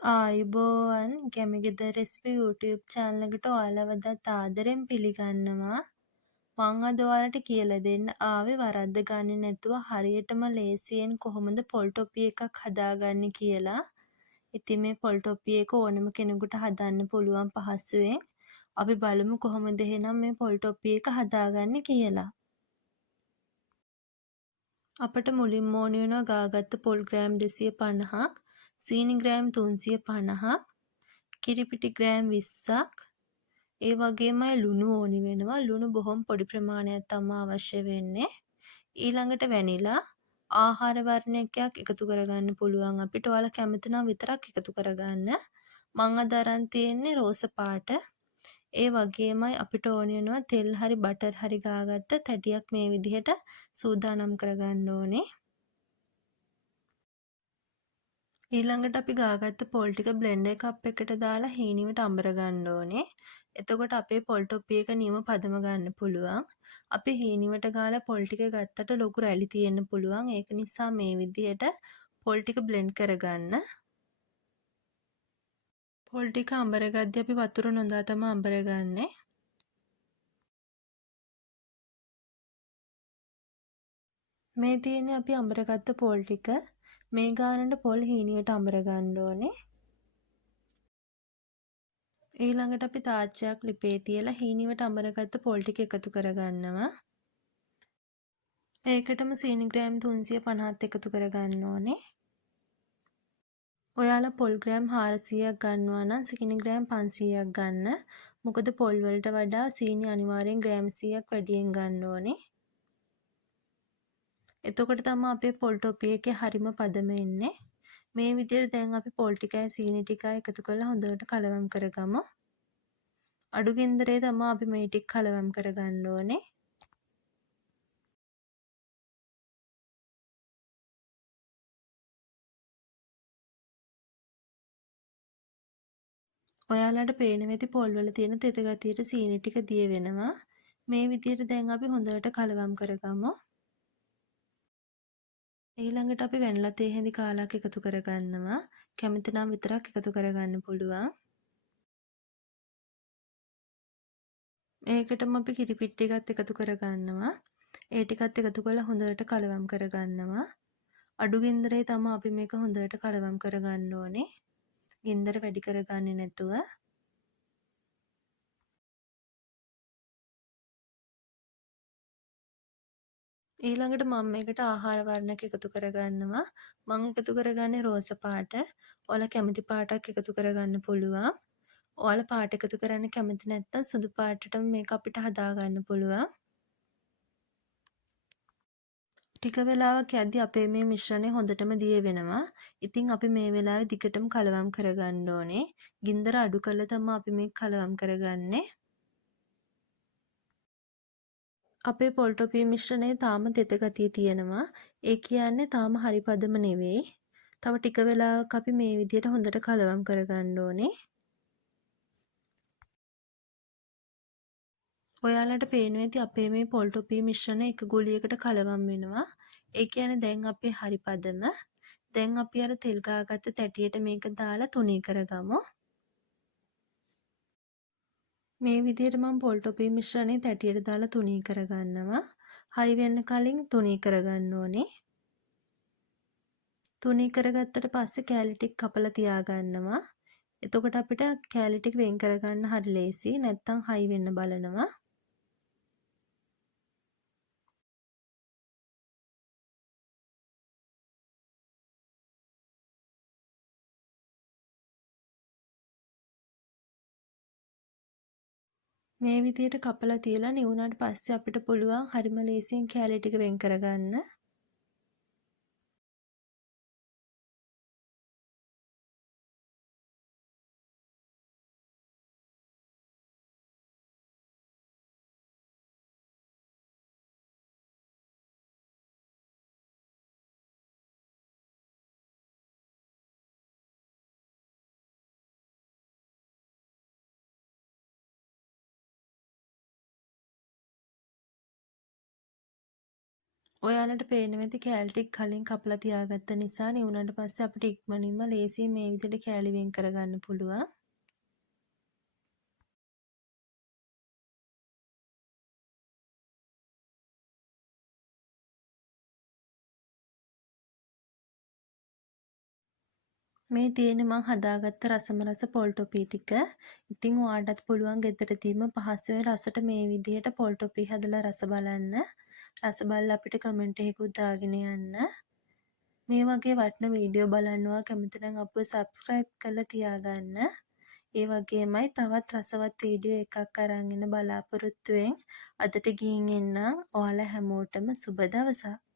ආයුබෝවන් ගැමිගෙදර recipe YouTube channel එකට ඔයාලව අදත් ආදරෙන් පිළිගන්නවා. මං අද ඔයාලට කියලා දෙන්න ආවේ වරද්ද ගන්නේ නැතුව හරියටම ලේසියෙන් කොහොමද පොල් ටොපි එකක් හදාගන්නේ කියලා. ඉතින් මේ පොල් ටොපි එක ඕනම කෙනෙකුට හදන්න පුළුවන් පහසුවෙන්. අපි බලමු කොහොමද එහෙනම් මේ පොල් ටොපි එක හදාගන්නේ කියලා. අපට මුලින්ම ඕන වෙනවා ගාගත්ත පොල් ග්‍රෑම් 250ක්, සීනි ග්‍රෑම් 350ක්, කිරිපිටි ග්‍රෑම් 20ක්, ඒ වගේමයි ලුණු ඕනි වෙනවා. ලුණු බොහොම පොඩි ප්‍රමාණයක් තමයි අවශ්‍ය වෙන්නේ. ඊළඟට වැනිලා ආහාර වර්ණයක් එකතු කරගන්න පුළුවන් අපිට. ඔයාලා කැමති නම් විතරක් එකතු කරගන්න. මං අද අරන් තියෙන්නේ රෝස පාට. ඒ වගේමයි අපිට ඕනි වෙනවා තෙල් හරි බටර් හරි ගාගත්ත තැටියක් මේ විදිහට සූදානම් කරගන්න ඕනේ. ඊළඟට අපි ගාගත්ත පොල් ටික බ්ලෙන්ඩර් කප් එකට දාලා හීනියට අඹර ගන්න ඕනේ. එතකොට අපේ පොල් ටොපි එක නියම පදම ගන්න පුළුවන්. අපි හීනියට ගාලා පොල් ටික ගත්තට ලොකු රැලි තියෙන්න පුළුවන්. ඒක නිසා මේ විදිහට පොල් ටික බ්ලෙන්ඩ් කරගන්න. පොල් ටික අඹර ගද්දී අපි වතුර නොදා තමයි අඹර ගන්නේ. මේ තියෙන්නේ අපි අඹරගත්ත පොල් ටික. මේ ගානට පොල් හීනියට අඹර ගන්න ඕනේ. ඊළඟට අපි තාච්චයක් ලිපේ තියලා හීනියට අඹරගත්ත පොල් ටික එකතු කරගන්නවා. ඒකටම සීනි ග්‍රෑම් 350ත් එකතු කරගන්න ඕනේ. ඔයාලා පොල් ග්‍රෑම් 400ක් ගන්නවා නම් සීනි ග්‍රෑම් 500ක් ගන්න. මොකද පොල් වලට වඩා සීනි අනිවාර්යෙන් ග්‍රෑම් 100ක් වැඩියෙන් ගන්න ඕනේ. එතකොට තමයි අපේ පොල් ටොපි එකේ හරිම පදම එන්නේ. මේ විදිහට දැන් අපි පොල් ටිකයි සීනි ටිකයි එකතු කරලා හොඳට කලවම් කරගමු. අඩු ගින්දරේ තමයි අපි මේ ටික කලවම් කරගන්න ඕනේ. ඔයාලට පේනවා ඇති පොල් වල තියෙන තෙත ගතියට සීනි ටික දිය වෙනවා. මේ විදිහට දැන් අපි හොඳට කලවම් කරගමු. ඊළඟට අපි වැනිලා තේ හැඳි කාලක් එකතු කරගන්නවා. කැමති නම් විතරක් එකතු කරගන්න පුළුවන්. ඒකටම අපි කිරිපිටි ටිකත් එකතු කරගන්නවා. ඒ ටිකත් එකතු කරලා හොඳට කලවම් කරගන්නවා. අඩු ගින්දරේ තමයි අපි මේක හොඳට කලවම් කරගන්න ඕනේ. ගින්දර වැඩි කරගන්නේ නැතුව. ඊළඟට මම මේකට ආහාර වර්ණයක් එකතු කරගන්නවා. මම එකතු කරගන්නේ රෝස පාට. ඔයාලා කැමති පාටක් එකතු කරගන්න පුළුවන්. ඔයාලා පාට එකතු කරන්න කැමති නැත්නම් සුදු පාටටම මේක අපිට හදාගන්න පුළුවන්. ටික වෙලාවක් යද්දි අපේ මේ මිශ්‍රණය හොඳටම දිය වෙනවා. ඉතින් අපි මේ වෙලාවේ දිගටම කලවම් කරගන්න ඕනේ. ගින්දර අඩු කරලා තමයි අපි මේක කලවම් කරගන්නේ. අපේ පොල් ටොපි මිශ්‍රණය තාම තෙත ගතිය තියෙනවා. ඒ කියන්නේ තාම හරි පදම නෙවෙයි. තව ටික වෙලාවක් අපි මේ විදිහට හොඳට කලවම් කරගන්න ඕනේ. ඔයාලට පේනවා ඇති අපේ මේ පොල් ටොපි මිශ්‍රණය එක ගුලියකට කලවම් වෙනවා. ඒ කියන්නේ දැන් අපේ හරි පදම. දැන් අපි අර තෙල් ගාගත්ත තැටියට මේක දාලා තුනී කරගමු. මේ විදිහට මම පොල් ටොපි මිශ්‍රණය තැටියට දාලා තුනී කරගන්නවා. හයි වෙන්න කලින් තුනී කරගන්න ඕනේ. තුනී කරගත්තට පස්සේ කෑලි ටික කපලා තියාගන්නවා. එතකොට අපිට කෑලි ටික වෙන් කරගන්න හරි ලේසි. නැත්තම් හයි වෙන්න බලනවා. මේ විදිහට කපලා තියලා නිවුණාට පස්සේ අපිට පුළුවන් හරිම ලේසියෙන් කෑලි ටික වෙන් කරගන්න. ඔයාලට පේනවා ඇති කෑලි ටික කලින් කපලා තියාගත්ත නිසා නේ උනට පස්සේ අපිට ඉක්මනින්ම ලේසියෙන් මේ විදිහට කෑලි වෙන් කරගන්න පුළුවන්. මේ තියෙන්නේ මං හදාගත්ත රසම රස පොල් ටොපි ටික. ඉතින් ඔයාලටත් පුළුවන් ගෙදරදීම පහසුවෙන් රසට මේ විදිහට පොල් ටොපි හදලා රස බලන්න. රස බලලා අපිට කමෙන්ට් එකකුත් දාගෙන යන්න. මේ වගේ වටින වීඩියෝ බලන්න ඔයා කැමති නම් අපිව සබ්ස්ක්‍රයිබ් කරලා තියාගන්න. ඒ වගේමයි තවත් රසවත් වීඩියෝ එකක් අරන් එන්න බලාපොරොත්තු වෙන්. අදට ගිහින් එන්නම්. ඔයාලා හැමෝටම සුබ දවසක්.